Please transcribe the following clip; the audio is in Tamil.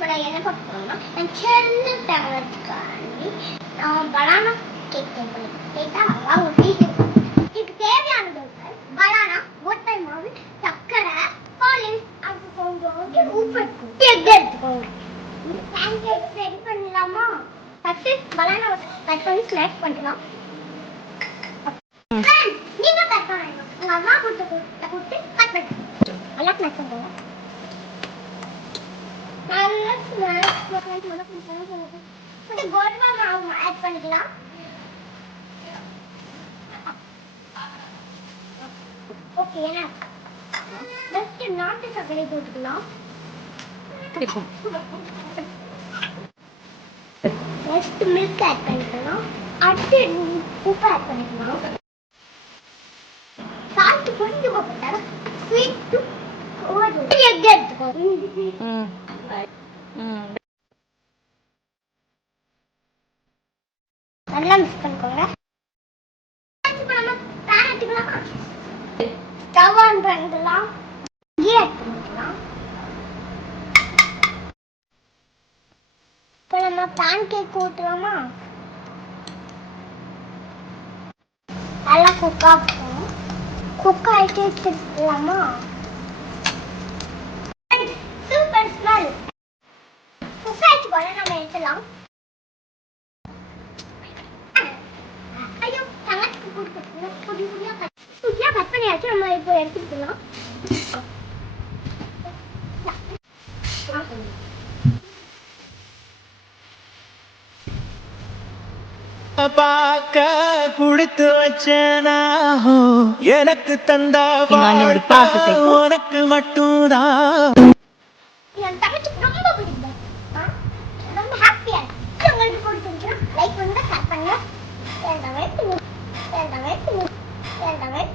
இப்போ நான் என்ன பார்க்க போறோம்னா நான் செல்ல தவறதுக்காண்டி நான் பனானா கேக் கேட்டா நல்லா ஊற்றிட்டு இதுக்கு தேவையானது பனானா ஒட்டை மாவு சர்க்கரை பாலில் அது கொஞ்சம் உப்பு எடுத்துக்கோங்க. பேன்கேக் ரெடி பண்ணலாமா? ஃபர்ஸ்ட் பனானா கட் பண்ணி ஸ்லைஸ் பண்ணிக்கலாம். நீங்க கட் பண்ணணும். உங்க அம்மா கொடுத்து கட் பண்ணுங்க. நல்லா கட் பண்ணுங்க. கோதுமை மாவு ஆட் பண்ணிக்கலாம். ஓகே, நெக்ஸ்ட் நாட்டு சர்க்கரை போட்டுக்கலாம். நெக்ஸ்ட் மில்க் ஆட் பண்ணிக்கலாம். அடுத்து உப்பு ஆட் பண்ணிக்கலாம். சால்ட் கொஞ்சம் போட்டா ஸ்வீட் எக் எடுத்துக்கோ. நல்லா மிக்ஸ் பண்ணிக்கோங்க. ஸ்டவ் ஆன் பண்ணிடலாம். கீ ஆட் பண்ணிக்கலாம். இப்போ நம்ம பேன் கேக் ஊற்றலாமா? நல்லா குக் ஆகும். குக் ஆகிட்டு எடுத்துக்கலாமா? Super smell. குக் ஆகிட்டு போல நம்ம எடுத்துலாம். கட் பண்ணியாச்சு. நம்ம இப்போ எடுத்துக்கலாம். பார்க்க குடுத்து வச்சனா எனக்கு தந்தா உனக்கு மட்டும்தான். என் தங்கச்சிக்கு ரொம்ப பிடிக்கும். ரொம்ப ஹாப்பியா உங்களுக்கு பிடிச்சிருந்துச்சுன்னா லைக் பண்ணுங்க, ஷேர் பண்ணுங்க.